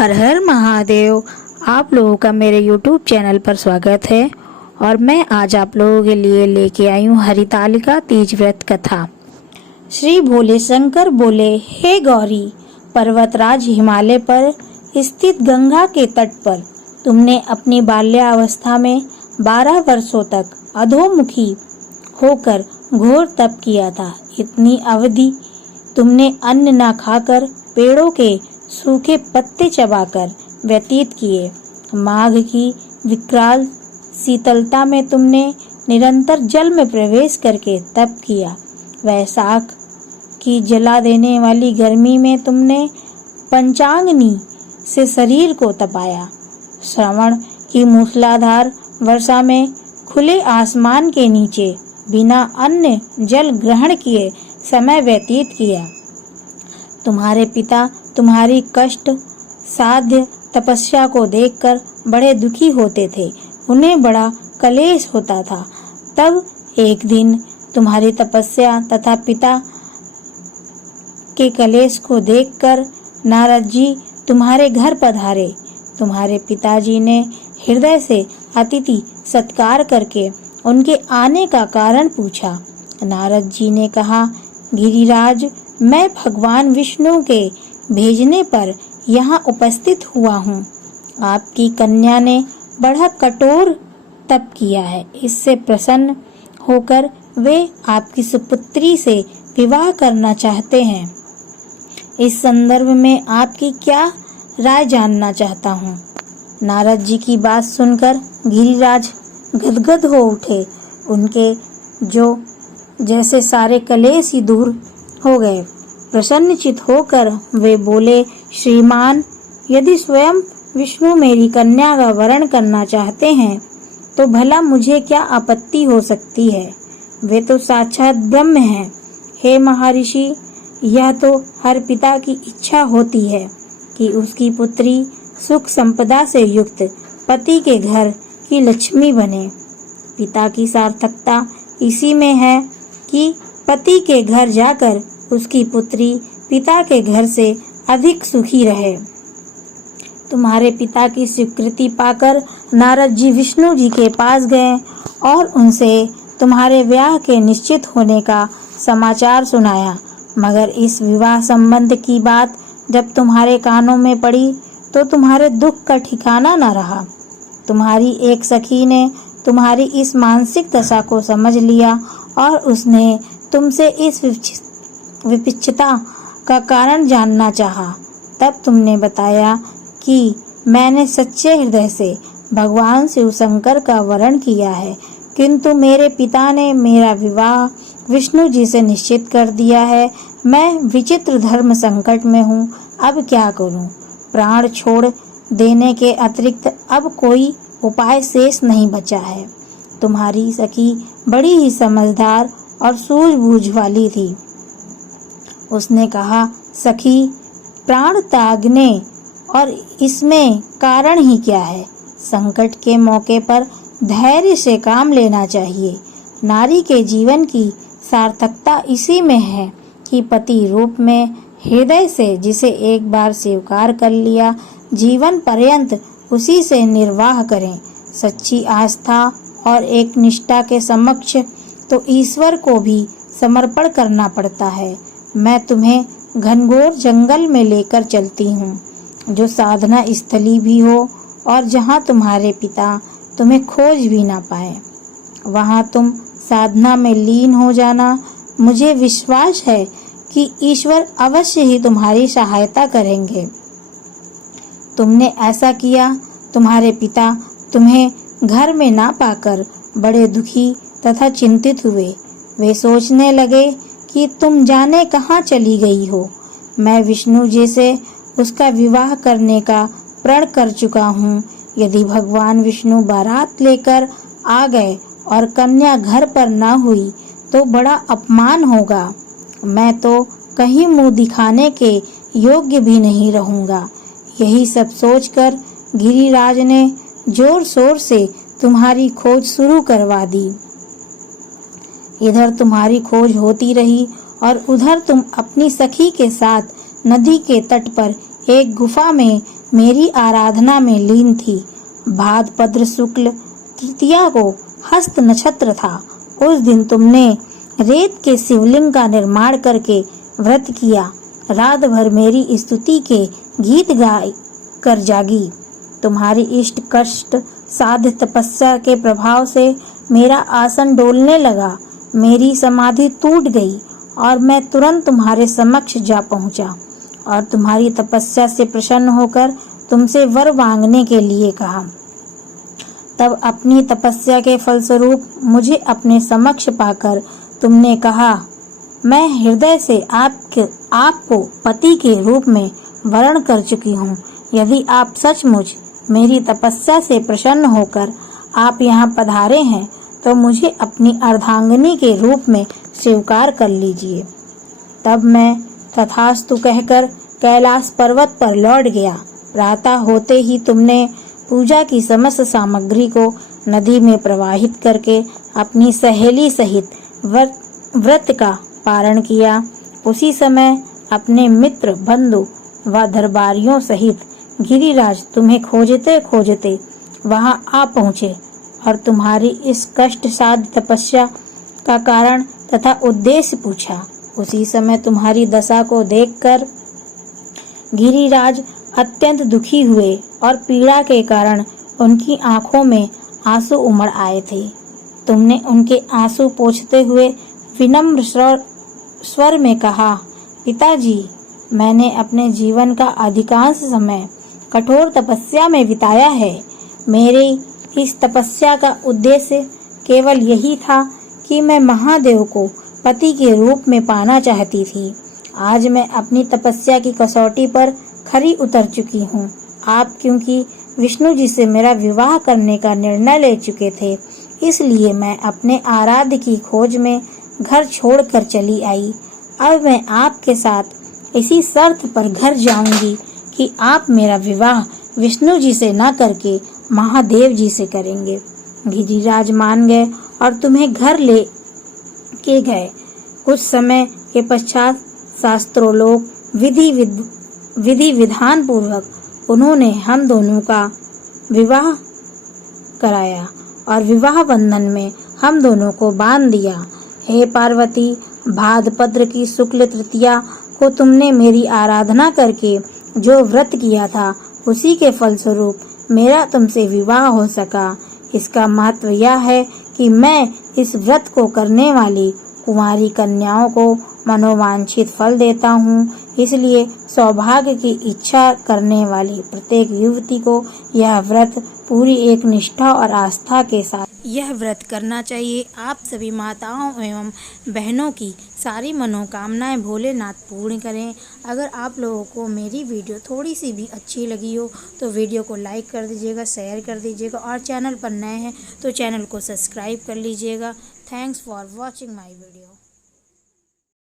हर हर महादेव। आप लोगों का मेरे YouTube चैनल पर स्वागत है और मैं आज आप लोगों के लिए लेके आई हूँ हरितालिका तीज व्रत कथा। श्री भोले शंकर बोले, हे गौरी, पर्वतराज हिमालय पर स्थित गंगा के तट पर तुमने अपनी बाल्यावस्था में 12 वर्षों तक अधोमुखी होकर घोर तप किया था। इतनी अवधि तुमने अन्न न खाकर पेड़ों के सूखे पत्ते चबाकर व्यतीत किए। माघ की विकराल शीतलता में तुमने निरंतर जल में प्रवेश करके तप किया। वैशाख की जला देने वाली गर्मी में तुमने पंचाग्नि से शरीर को तपाया। श्रावण की मूसलाधार वर्षा में खुले आसमान के नीचे बिना अन्न जल ग्रहण किए समय व्यतीत किया। तुम्हारे पिता तुम्हारी कष्ट साध्य तपस्या को देखकर बड़े दुखी होते थे। उन्हें बड़ा कलेश होता था। तब एक दिन तुम्हारी तपस्या तथा पिता के कलेश को देखकर नारद जी तुम्हारे घर पधारे। तुम्हारे पिताजी ने हृदय से अतिथि सत्कार करके उनके आने का कारण पूछा। नारद जी ने कहा, गिरिराज, मैं भगवान विष्णु के भेजने पर यहाँ उपस्थित हुआ हूँ। आपकी कन्या ने बड़ा कठोर तप किया है। इससे प्रसन्न होकर वे आपकी सुपुत्री से विवाह करना चाहते हैं। इस संदर्भ में आपकी क्या राय जानना चाहता हूँ। नारद जी की बात सुनकर गिरिराज गदगद हो उठे। उनके जो जैसे सारे कलेश ही दूर हो गए। प्रसन्नचित होकर वे बोले, श्रीमान, यदि स्वयं विष्णु मेरी कन्या का वरण करना चाहते हैं तो भला मुझे क्या आपत्ति हो सकती है। वे तो साक्षात ब्रह्म हैं। हे महर्षि, यह तो हर पिता की इच्छा होती है कि उसकी पुत्री सुख संपदा से युक्त पति के घर की लक्ष्मी बने। पिता की सार्थकता इसी में है कि पति के घर जाकर उसकी पुत्री पिता के घर से अधिक सुखी रहे। तुम्हारे पिता की स्वीकृति पाकर नारद जी विष्णु जी के पास गए और उनसे तुम्हारे ब्याह के निश्चित होने का समाचार सुनाया। मगर इस विवाह संबंध की बात जब तुम्हारे कानों में पड़ी तो तुम्हारे दुख का ठिकाना न रहा। तुम्हारी एक सखी ने तुम्हारी इस मानसिक दशा को समझ लिया और उसने तुमसे इस विपच्छिता का कारण जानना चाहा। तब तुमने बताया कि मैंने सच्चे हृदय से भगवान शिव शंकर का वरण किया है, किंतु मेरे पिता ने मेरा विवाह विष्णु जी से निश्चित कर दिया है। मैं विचित्र धर्म संकट में हूँ। अब क्या करूँ। प्राण छोड़ देने के अतिरिक्त अब कोई उपाय शेष नहीं बचा है। तुम्हारी सखी बड़ी ही समझदार और सूझबूझ वाली थी। उसने कहा, सखी, प्राण त्यागने और इसमें कारण ही क्या है। संकट के मौके पर धैर्य से काम लेना चाहिए। नारी के जीवन की सार्थकता इसी में है कि पति रूप में हृदय से जिसे एक बार स्वीकार कर लिया, जीवन पर्यंत उसी से निर्वाह करें। सच्ची आस्था और एक निष्ठा के समक्ष तो ईश्वर को भी समर्पण करना पड़ता है। मैं तुम्हें घनघोर जंगल में लेकर चलती हूँ, जो साधना स्थली भी हो और जहाँ तुम्हारे पिता तुम्हें खोज भी ना पाए। वहाँ तुम साधना में लीन हो जाना। मुझे विश्वास है कि ईश्वर अवश्य ही तुम्हारी सहायता करेंगे। तुमने ऐसा किया, तुम्हारे पिता तुम्हें घर में ना पाकर बड़े दुखी तथा चिंतित हुए। वे सोचने लगे कि तुम जाने कहाँ चली गई हो। मैं विष्णु जी से उसका विवाह करने का प्रण कर चुका हूँ। यदि भगवान विष्णु बारात लेकर आ गए और कन्या घर पर ना हुई तो बड़ा अपमान होगा। मैं तो कहीं मुंह दिखाने के योग्य भी नहीं रहूँगा। यही सब सोचकर गिरिराज ने जोर शोर से तुम्हारी खोज शुरू करवा दी। इधर तुम्हारी खोज होती रही और उधर तुम अपनी सखी के साथ नदी के तट पर एक गुफा में मेरी आराधना में लीन थी। भाद्रपद शुक्ल तृतीया को हस्त नक्षत्र था। उस दिन तुमने रेत के शिवलिंग का निर्माण करके व्रत किया। रात भर मेरी स्तुति के गीत गाय कर जागी। तुम्हारी इष्ट कष्ट साध्य तपस्या के प्रभाव से मेरा आसन डोलने लगा। मेरी समाधि टूट गई और मैं तुरंत तुम्हारे समक्ष जा पहुंचा और तुम्हारी तपस्या से प्रसन्न होकर तुमसे वर मांगने के लिए कहा। तब अपनी तपस्या के फलस्वरूप मुझे अपने समक्ष पाकर तुमने कहा, मैं हृदय से आपको पति के रूप में वरण कर चुकी हूँ। यदि आप सचमुच मेरी तपस्या से प्रसन्न होकर आप यहाँ पधारे हैं तो मुझे अपनी अर्धांगिनी के रूप में स्वीकार कर लीजिए। तब मैं तथास्तु कहकर कैलाश पर्वत पर लौट गया। प्रातः होते ही तुमने पूजा की समस्त सामग्री को नदी में प्रवाहित करके अपनी सहेली सहित व्रत का पारण किया। उसी समय अपने मित्र बंधु व दरबारियों सहित गिरिराज तुम्हें खोजते खोजते वहां आ पहुँचे और तुम्हारी इस कष्ट साध्य तपस्या का कारण तथा उद्देश्य पूछा। उसी समय तुम्हारी दशा को देखकर गिरिराज अत्यंत दुखी हुए और पीड़ा के कारण उनकी आंखों में आंसू उमड़ आए थे। तुमने उनके आंसू पोंछते हुए विनम्र स्वर में कहा, पिताजी, मैंने अपने जीवन का अधिकांश समय कठोर तपस्या में बिताया है। मेरी इस तपस्या का उद्देश्य केवल यही था कि मैं महादेव को पति के रूप में पाना चाहती थी। आज मैं अपनी तपस्या की कसौटी पर खरी उतर चुकी हूँ। आप क्योंकि विष्णु जी से मेरा विवाह करने का निर्णय ले चुके थे, इसलिए मैं अपने आराध्य की खोज में घर छोड़कर चली आई। अब मैं आपके साथ इसी शर्त पर घर जाऊंगी कि आप मेरा विवाह विष्णु जी से न करके महादेव जी से करेंगे। गिरिराज मान गए और तुम्हें घर ले के गए। कुछ समय के पश्चात शास्त्रोलोक विधि विधान पूर्वक उन्होंने हम दोनों का विवाह कराया और विवाह बंधन में हम दोनों को बांध दिया। हे पार्वती, भाद्रपद की शुक्ल तृतीया को तुमने मेरी आराधना करके जो व्रत किया था, उसी के फलस्वरूप मेरा तुमसे विवाह हो सका। इसका महत्व यह है कि मैं इस व्रत को करने वाली कुंवारी कन्याओं को मनोवांछित फल देता हूँ। इसलिए सौभाग्य की इच्छा करने वाली प्रत्येक युवती को यह व्रत पूरी एक निष्ठा और आस्था के साथ यह व्रत करना चाहिए। आप सभी माताओं एवं बहनों की सारी मनोकामनाएं भोलेनाथ पूर्ण करें। अगर आप लोगों को मेरी वीडियो थोड़ी सी भी अच्छी लगी हो तो वीडियो को लाइक कर दीजिएगा, शेयर कर दीजिएगा और चैनल पर नए हैं तो चैनल को सब्सक्राइब कर लीजिएगा। Thanks for watching my video.